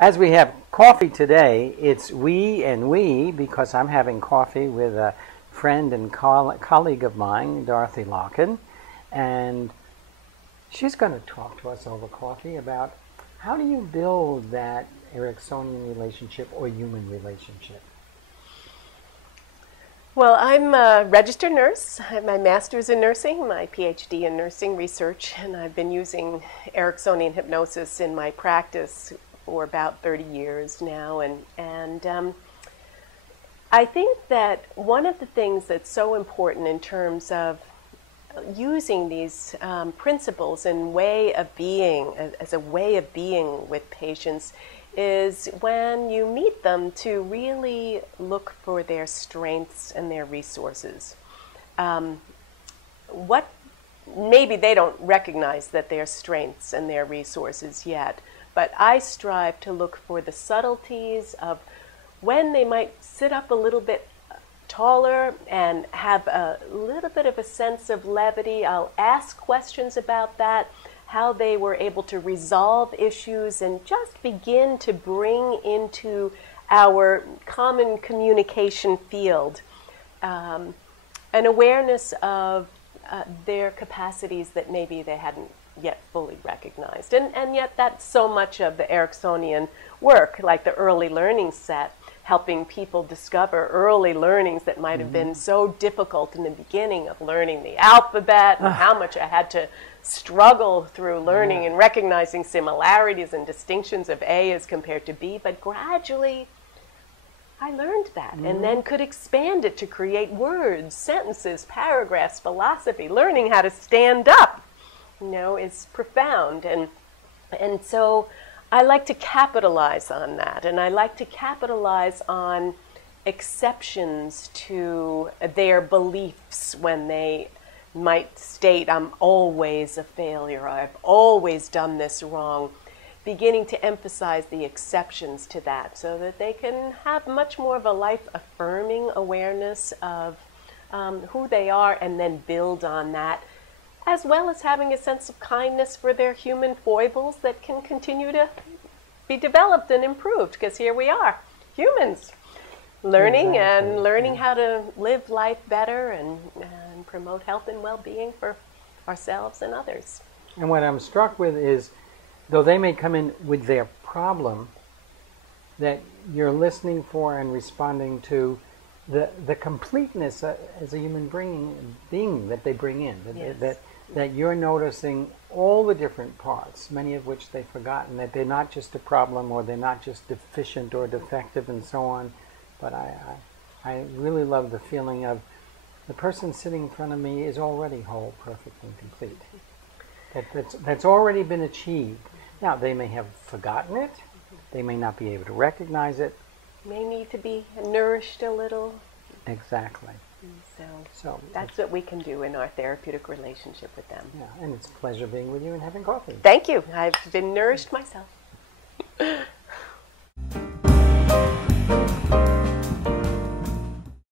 As we have coffee today, it's we and we because I'm having coffee with a friend and colleague of mine, Dorothy Larkin, and she's going to talk to us over coffee about how do you build that Ericksonian relationship or human relationship. Well, I'm a registered nurse. I have my master's in nursing, my PhD in nursing research, and I've been using Ericksonian hypnosis in my practice for about 30 years now. And I think that one of the things that's so important in terms of using these principles and way of being, as a way of being with patients, is when you meet them to really look for their strengths and their resources. Maybe they don't recognize that they're strengths and their resources yet, but I strive to look for the subtleties of when they might sit up a little bit taller and have a little bit of a sense of levity. I'll ask questions about that, how they were able to resolve issues and just begin to bring into our common communication field an awareness of their capacities that maybe they hadn't yet fully recognized. And yet that's so much of the Ericksonian work, like the early learning set, helping people discover early learnings that might have been so difficult in the beginning of learning the alphabet and how much I had to struggle through learning and recognizing similarities and distinctions of A as compared to B, but gradually I learned that and then could expand it to create words, sentences, paragraphs, philosophy. Learning how to stand up, is profound. And so I like to capitalize on that, and I like to capitalize on exceptions to their beliefs when they might state, I'm always a failure, or I've always done this wrong, beginning to emphasize the exceptions to that so that they can have much more of a life-affirming awareness of who they are and then build on that, as well as having a sense of kindness for their human foibles that can continue to be developed and improved, because here we are, humans, learning and learning how to live life better and promote health and well-being for ourselves and others. And what I'm struck with is, though they may come in with their problem, that you're listening for and responding to the completeness as a human being that they bring in, that you're noticing all the different parts, many of which they've forgotten, that they're not just a problem or they're not just deficient or defective and so on. But I really love the feeling of the person sitting in front of me is already whole, perfect, and complete. That's already been achieved. Now, they may have forgotten it. They may not be able to recognize it. May need to be nourished a little. Exactly. So that's what we can do in our therapeutic relationship with them. Yeah, and it's a pleasure being with you and having coffee. Thank you. I've been nourished myself.